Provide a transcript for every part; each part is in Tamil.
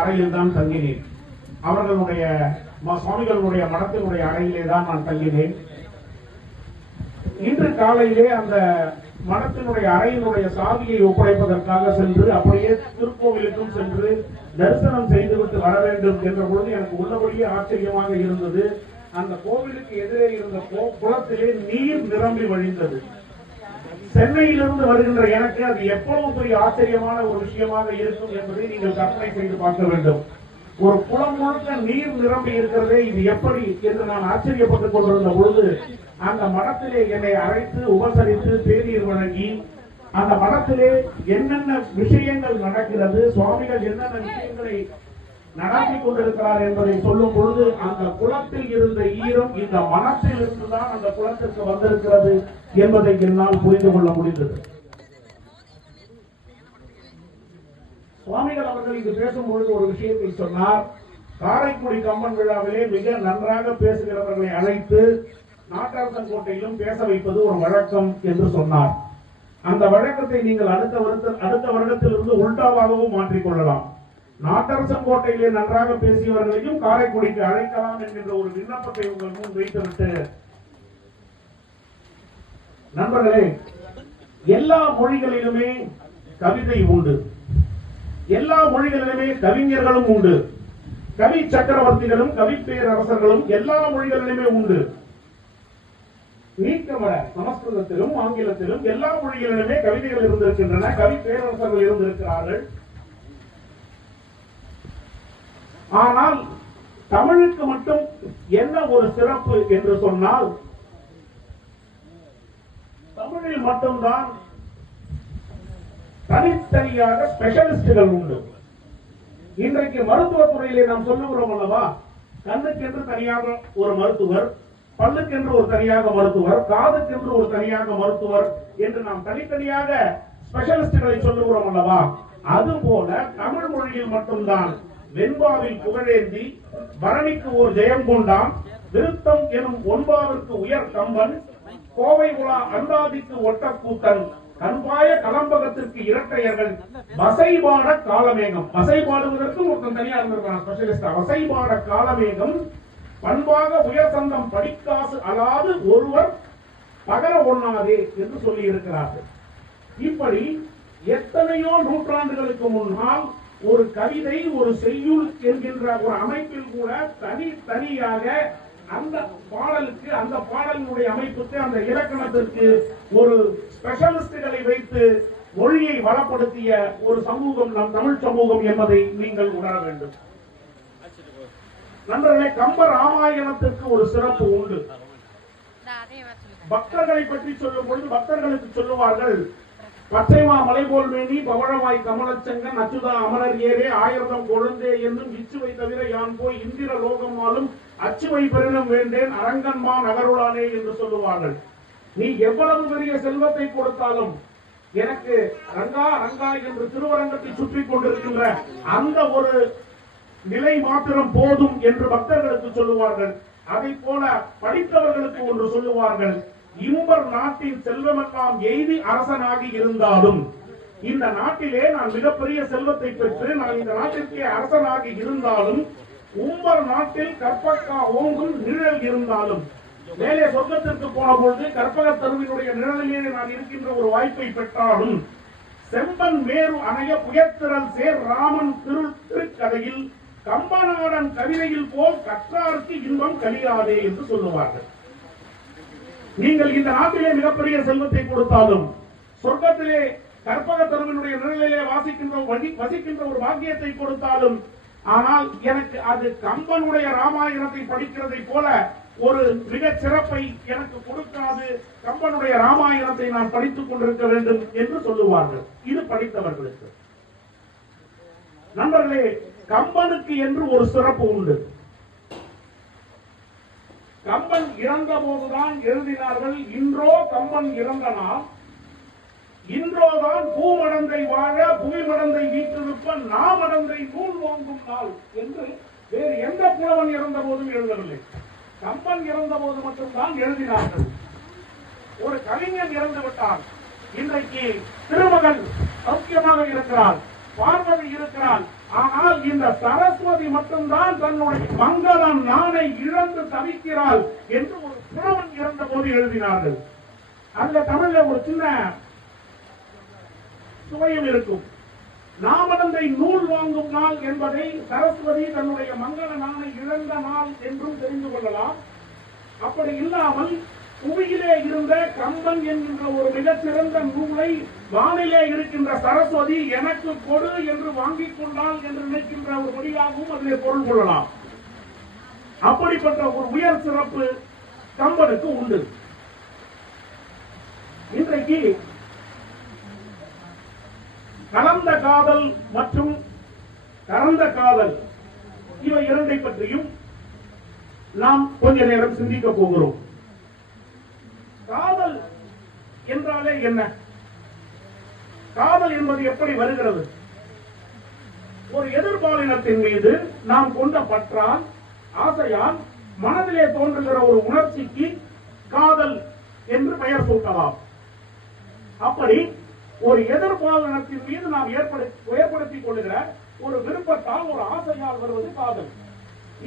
அறையில் தான் தங்கினேன். அவர்களுடைய சுவாமிகளுடைய மடத்தினுடைய அறையிலே தான் நான் தங்கினேன். இன்று காலையிலே அந்த மடத்தினுடைய அறையினுடைய சாவியை ஒப்படைப்பதற்காக சென்று அப்படியே திருக்கோவிலுக்கும் சென்று தரிசனம் செய்துவிட்டு வர வேண்டும் என்ற பொழுது எனக்கு உள்ளபடியே ஆச்சரியமாக இருந்தது. அந்த கோவிலுக்கு எதிரே இருந்த குளத்திலே நீர் நிரம்பி வழிந்தது. சென்னையிலிருந்து வருகின்ற எனக்கு அது எவ்வளவு பெரிய ஆச்சரியமான ஒரு விஷயமாக இருக்கும் என்பதை நீங்கள் கற்பனை செய்து பார்க்க வேண்டும். ஒரு குளம் முழுக்க நீர் நிரம்பி இருக்கிறதே இது எப்படி என்று நான் ஆச்சரியப்பட்டுக் கொண்டிருந்த பொழுது அந்த மடத்திலே என்னை அழைத்து உபசரித்து தேநீர் வழங்கி அந்த மடத்திலே என்னென்ன விஷயங்கள் நடக்கிறது சுவாமிகள் என்னென்ன விஷயங்களை நடத்தி கொண்டிருக்கிறார் என்பதை சொல்லும் பொழுது அந்த குளத்தில் இருந்த ஈரம் இந்த மனத்தில் இருந்துதான் அந்த குளத்திற்கு வந்திருக்கிறது. என்பதை என்னால் புரிந்து கொள்ள முடிந்தது. சுவாமிகள் அவர்கள் இங்கு பேசும் பொழுது ஒரு விஷயத்தை சொன்னார் காரைக்குடி கம்பன் விழாவிலே மிக நன்றாக பேசுகிறவர்களை அழைத்து நாட்டரசன் கோட்டையிலும் பேச வைப்பது ஒரு வழக்கம் என்று சொன்னார். அந்த வழக்கத்தை நீங்கள் அடுத்த வருட அடுத்த வருடத்திலிருந்து உல்டாவாகவும் மாற்றிக்கொள்ளலாம் நாட்டரசன் கோட்டையிலே நன்றாக பேசியவர்களையும் காரைக்குடிக்கு அழைக்கலாம் என்கின்ற ஒரு விண்ணப்பத்தை உங்கள் முன் வைத்துவிட்டு நண்பர்களே எல்லா மொழிகளிலுமே கவிதை உண்டு. எல்லா மொழிகளிலுமே கவிஞர்களும் உண்டு. கவி சக்கரவர்த்திகளும் கவி பேரரசர்களும் எல்லா மொழிகளிலுமே உண்டு. நீக்கமர சமஸ்கிருதத்திலும் ஆங்கிலத்திலும் எல்லா மொழிகளிலுமே கவிதைகள் இருந்திருக்கின்றன கவி பேரரசர்கள் இருந்திருக்கிறார்கள். ஆனால் தமிழுக்கு மட்டும் என்ன ஒரு சிறப்பு என்று சொன்னால் தமிழில் மட்டும்தான் தனித்தனியாக ஸ்பெஷலிஸ்டுகள் உண்டு. இன்றைக்கு மருத்துவ துறையிலே நாம் சொல்லுகிறோம் அல்லவா? கண்ணுக்கென்று தனியாக ஒரு மருத்துவர் பல்லுக்கென்று ஒரு தனியாக மருத்துவர் காதுக்கென்று ஒரு தனியாக மருத்துவர் என்று நாம் தனித்தனியாக ஸ்பெஷலிஸ்டுகளை சொல்லுகிறோம் அல்லவா? அதுபோல தமிழ் மொழியில் மட்டும்தான் வெண்பாவில் புகழேந்தி பரணிக்கு ஓர் ஜெயம் கொண்டான் விருத்தம் எனும் ஒன்பாவிற்கு உயர் கம்பன் கோவை உலா அந்தாதிக்கு ஒட்டக்கூத்தன் கண்பாய கலம்பகத்திற்கு இரட்டையர்கள் வசைபாட காலமேகம். வசைபாடுவதற்கு ஒருத்தன் தனியா இருந்திருக்கான் ஸ்பெஷலிஸ்ட் வசைபாட காலமேகம் பண்பாக உயர் சங்கம் படிக்காசு அதாவது ஒருவர் பகர ஒண்ணாதே என்று சொல்லி இருக்கிறார்கள். இப்படி எத்தனையோ நூற்றாண்டுகளுக்கு முன்னால் ஒரு கவிதை ஒரு செய்யுள் என்கின்ற ஒரு அமைப்பில் கூட தனி தனியாக அந்த பாடலுக்கு அந்த பாடலினுடைய அமைப்புக்கு அந்த இலக்கணத்திற்கு ஒரு ஸ்பெஷலிஸ்டுகளை வைத்து மொழியை வளப்படுத்திய ஒரு சமூகம் நம் தமிழ் சமூகம் என்பதை நீங்கள் உணர வேண்டும். நண்பர்களே கம்ப ராமாயணத்திற்கு ஒரு சிறப்பு உண்டு. பக்தர்களை பற்றி சொல்லும் பொழுது பக்தர்களுக்கு சொல்லுவார்கள் பச்சைமா மலை போல் வேண்டி பவழவாய் கமலச்சங்கன் அச்சுதா அமரர் ஏரே ஆயிரதம் கொழுந்தே என்னும் இச்சுவை தவிர யான் போய் இந்திர லோகமாலும் அச்சுவை பெருணும் வேண்டேன் அரங்கன்மா நகருளானே என்று சொல்லுவார்கள். நீ எவ்வளவு பெரிய செல்வத்தை கொடுத்தாலும் எனக்கு ரங்கா ரங்கா என்று திருவரங்கத்தை சுற்றி கொண்டிருக்கின்ற அந்த ஒரு நிலை மாத்திரம் போதும் என்று பக்தர்களுக்கு சொல்லுவார்கள். அதை போல படித்தவர்களுக்கு ஒன்று சொல்லுவார்கள். இம்பர் நாட்டின் செல்வமெல்லாம் எய்தி அரசனாகி இருந்தாலும் இந்த நாட்டிலே நான் மிகப்பெரிய செல்வத்தை பெற்று நான் இந்த நாட்டிற்கே அரசனாகி இருந்தாலும் உம்பர் நாட்டில் கற்பக்கா ஓங்கும் நிழல் இருந்தாலும் மேலே சொர்க்கத்திற்கு போன பொழுது கற்பக தருவினுடைய நிழலிலே நான் இருக்கின்ற ஒரு வாய்ப்பை பெற்றாலும் செம்பன் மேரு அணைய புயத்திரல் சேர் ராமன் திரு திருக்கதையில் கம்பநாடன் கவிதையில் போல் கற்றாருக்கு இன்பம் கலியாதே என்று சொல்லுவார்கள். நீங்கள் இந்த நாட்டிலே மிகப்பெரிய செல்வத்தை கொடுத்தாலும் சொர்க்கத்திலே கற்பக தருவினுடைய நிழலிலே வாசிக்கின்ற வசிக்கின்ற ஒரு பாக்கியத்தை கொடுத்தாலும் ஆனால் எனக்கு அது கம்பனுடைய ராமாயணத்தை படிக்கிறதை போல ஒரு மிக சிறப்பை எனக்கு கொடுக்காது. கம்பனுடைய ராமாயணத்தை நான் படித்துக் கொண்டிருக்க வேண்டும் என்று சொல்லுவார்கள். இது படித்தவர்களுக்கு. நண்பர்களே கம்பனுக்கு என்று ஒரு சிறப்பு உண்டு. கம்பன் இறந்த போதுதான் எழுதினார்கள் இன்றோ கம்பன் இறந்த நாள். இன்றோதான் பூமடந்தை வாழ புவிமடந்தை வீட்டிருப்ப நாமடந்தை நூல் வாங்கும் நாள் என்று வேறு எந்த புலவன் இறந்த போதும் எழுதவில்லை. கம்பன் இறந்த போது மட்டும்தான் எழுதினார்கள். ஒரு கவிஞன் இறந்து விட்டார் இன்றைக்கு திருமகன் சௌக்கியமாக இருக்கிறார் பார்வதி இருக்கிறார் ஆனால் இந்த சரஸ்வதி மட்டும்தான் தன்னுடைய மங்களம் நானை இழந்து தவிக்கிறாள் என்று ஒரு புலவன் இறந்த போது எழுதினார்கள். அதுல தமிழ்ல ஒரு சின்ன சுவையும் இருக்கும். நாமடந்தை நூல் வாங்கும் நாள் என்பதை சரஸ்வதி தன்னுடைய மங்கள நாளை இழந்த நாள் என்றும் தெரிந்து கொள்ளலாம். அப்படி இல்லாமல் புவியிலே இருந்த கம்பன் என்கின்ற ஒரு மிகச்சிறந்த நூலை வானிலே இருக்கின்ற சரஸ்வதி எனக்கு கொடு என்று வாங்கிக் கொண்டாள் என்று நினைக்கின்ற ஒரு மொழியாகவும் அதிலே பொருள் கொள்ளலாம். அப்படிப்பட்ட ஒரு உயர் சிறப்பு கம்பனுக்கு உண்டு. இன்றைக்கு கலந்த காதல் மற்றும் கறந்த காதல் இவை இரண்டை பற்றியும் நாம் கொஞ்ச நேரம் சிந்திக்க போகிறோம். காதல் என்றாலே என்ன? காதல் என்பது எப்படி வருகிறது? ஒரு எதிர்பாலினத்தின் மீது நாம் கொண்ட பற்றால் ஆசையால் மனதிலே தோன்றுகிற ஒரு உணர்ச்சிக்கு காதல் என்று பெயர் சூட்டலாம். அப்படி ஒரு எதிர்பாலனத்தின் மீது நாம் ஏற்படுத்தி ஏற்படுத்திக் கொள்ளுகிற ஒரு விருப்பத்தால் ஒரு ஆசையால் வருவது காதல்.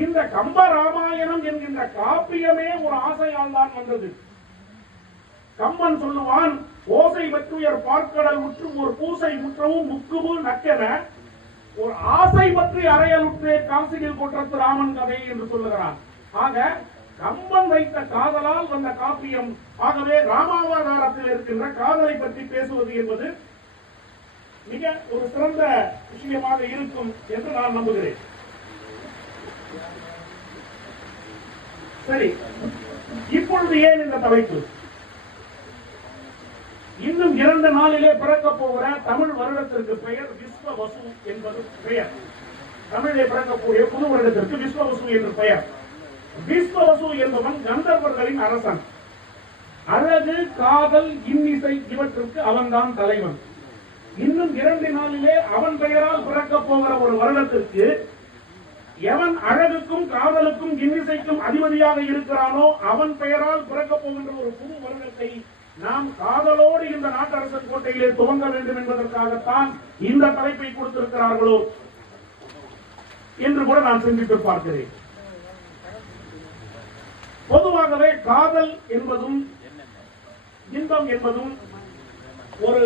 இந்த கம்ப ராமாயணம் என்கின்ற காப்பியமே ஒரு ஆசையால் தான் வந்தது. கம்பன் சொல்லுவான் ஓசை பற்றுயர் பார்க்கடல் உற்றும் ஒரு பூசை முற்றவும் முக்குமு நக்கென. ஒரு ஆசை பற்றி அறையலுற்றே காசியில் குற்றத்து ராமன் கதை என்று சொல்லுகிறான். ஆக கம்பன் வைத்த காதலால் வந்த காப்பியம் ஆகவே ராமாவதாரத்தில் இருக்கின்ற காதலை பற்றி பேசுவது என்பது மிக ஒரு சிறந்த விஷயமாக இருக்கும் என்று நான் நம்புகிறேன். சரி இப்பொழுது ஏன் இந்த தலைப்பு? இன்னும் இரண்டு நாளிலே பிறக்க போகிற தமிழ் வருடத்திற்கு பெயர் விஸ்வ வசு என்பது பெயர். தமிழிலே பிறக்கக்கூடிய புது வருடத்திற்கு விஸ்வ வசு என்று பெயர். விஸ்வ வசு என்பவன் கந்தர்வர்களின் அரசன். அழகு காதல் இன்னிசை இவற்றுக்கு அவன்தான் தலைவன். இன்னும் இரண்டு நாளிலே அவன் பெயரால் பிறக்க போகிற ஒரு வருடத்திற்கு எவன் அழகுக்கும் காதலுக்கும் இன்னிசைக்கும் அதிபதியாக இருக்கிறானோ அவன் பெயரால் பிறக்க போகின்ற ஒரு புது வருடத்தை நாம் காதலோடு இந்த நாட்டரசன் கோட்டையிலே துவங்க வேண்டும் என்பதற்காகத்தான் இந்த தலைப்பை கொடுத்திருக்கிறார்களோ என்று கூட நான் சிந்தித்து பார்க்கிறேன். பொதுவாகவே காதல் என்பதும் இன்பம் என்பதும் ஒரு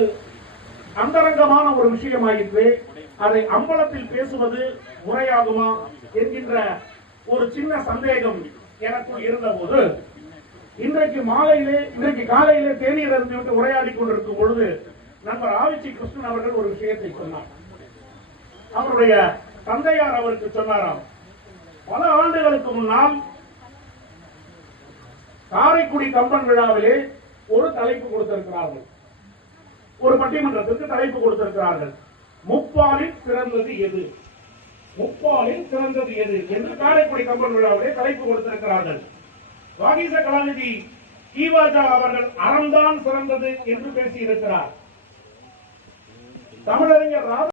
அந்தரங்கமான ஒரு விஷயமாயிற்று அதை அம்பலத்தில் பேசுவது முறையாகுமா என்கின்ற ஒரு சின்ன சந்தேகம் எனக்குள் இருந்தபோது இன்றைக்கு மாலையிலே இன்றைக்கு காலையிலே தேநீர் இருந்து விட்டு உரையாடி கொண்டிருக்கும் பொழுது நண்பர் ஆவிச்சி கிருஷ்ணன் அவர்கள் ஒரு விஷயத்தை சொன்னார். அவருடைய தந்தையார் அவருக்கு சொன்னாராம் பல ஆண்டுகளுக்கு முன்னால் காரைக்குடி கம்பன் விழாவிலே ஒரு தலைப்பு கொடுத்திருக்கிறார்கள். ஒரு பட்டிமன்றத்திற்கு தலைப்பு கொடுத்திருக்கிறார்கள். முப்பாலில் சிறந்தது எது? முப்பாலில் சிறந்தது எது? என்று காரைக்குடி கம்பன் விழாவிலே தலைப்பு கொடுத்திருக்கிறார்கள். வாகிச கலாநிதி ஈவாஜா அவர்கள் அறம்தான் சிறந்தது என்று பேசியிருக்கிறார். தமிழறிஞர் ராதா